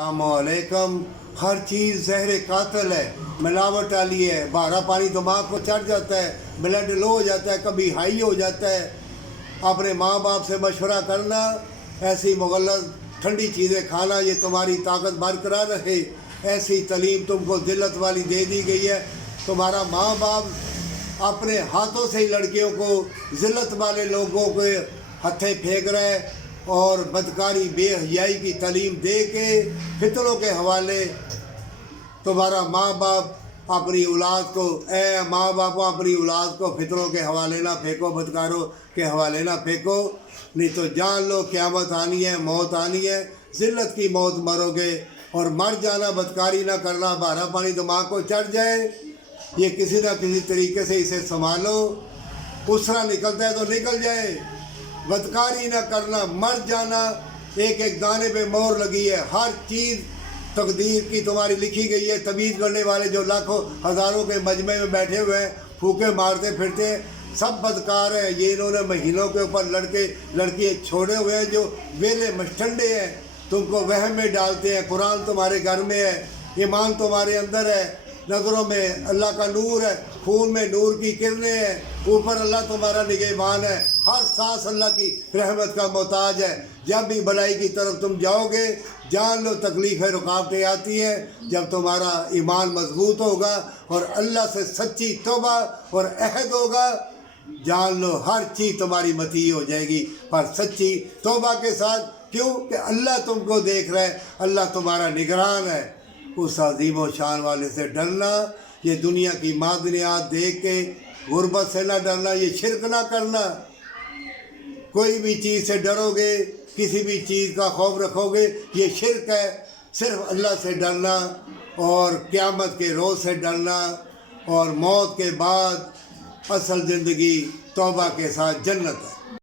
अस्सलामुअलैकुम। हर चीज़ जहर कातिल है, मिलावट वाली है। बारह पानी दिमाग को चढ़ जाता है, ब्लड लो हो जाता है, कभी हाई हो जाता है। अपने माँ बाप से मशवरा करना, ऐसी मुगल्लद ठंडी चीज़ें खाना ये तुम्हारी ताकत बरकरार रखे। ऐसी तालीम तुमको दिल्लत वाली दे दी गई है। तुम्हारा माँ बाप अपने हाथों से ही लड़कियों को ज़िल्लत वाले लोगों के हत्थे फेंक रहे हैं और बदकारी बेहयाई की तालीम दे के फितरों के हवाले तुम्हारा माँ बाप अपनी औलाद को माँ बाप अपनी औलाद को फितरों के हवाले ना फेंको, बदकारों के हवाले ना फेंको, नहीं तो जान लो क़यामत आनी है, मौत आनी है, ज़िल्लत की मौत मरोगे। और मर जाना, बदकारी ना करना, बारह पानी दिमाग को चढ़ जाए, ये किसी ना किसी तरीके से इसे संभालो। उसरा निकलता है तो निकल जाए, बदकारी ना करना, मर जाना। एक एक दाने पे मोहर लगी है, हर चीज़ तकदीर की तुम्हारी लिखी गई है। तबीज़ करने वाले जो लाखों हज़ारों के मजमे में बैठे हुए हैं, फूके मारते फिरते हैं, सब बदकार हैं। ये इन्होंने महीनों के ऊपर लड़के लड़कियाँ छोड़े हुए हैं जो वेले मस्टंडे हैं, तुमको वहम में डालते हैं। कुरान तुम्हारे घर में है, ईमान तुम्हारे अंदर है, नज़रों में अल्लाह का नूर है, खून में नूर की किरणें हैं, ऊपर अल्लाह तुम्हारा निगहबान है, हर सांस अल्लाह की रहमत का मोहताज है। जब भी भलाई की तरफ तुम जाओगे, जान लो तकलीफ़ें रुकावटें आती हैं। जब तुम्हारा ईमान मजबूत होगा और अल्लाह से सच्ची तौबा और अहद होगा, जान लो हर चीज़ तुम्हारी मती हो जाएगी। पर सच्ची तौबा के साथ, क्यों कि अल्लाह तुमको देख रहा है, अल्लाह तुम्हारा निगरान है। उस अजीम व शान वाले से डरना, ये दुनिया की मादनियात देख के गुर्बत से ना डरना, ये शिरक ना करना। कोई भी चीज़ से डरोगे, किसी भी चीज़ का खौफ रखोगे, ये शिरक है। सिर्फ अल्लाह से डरना और क़यामत के रोज़ से डरना, और मौत के बाद असल ज़िंदगी तौबा के साथ जन्नत है।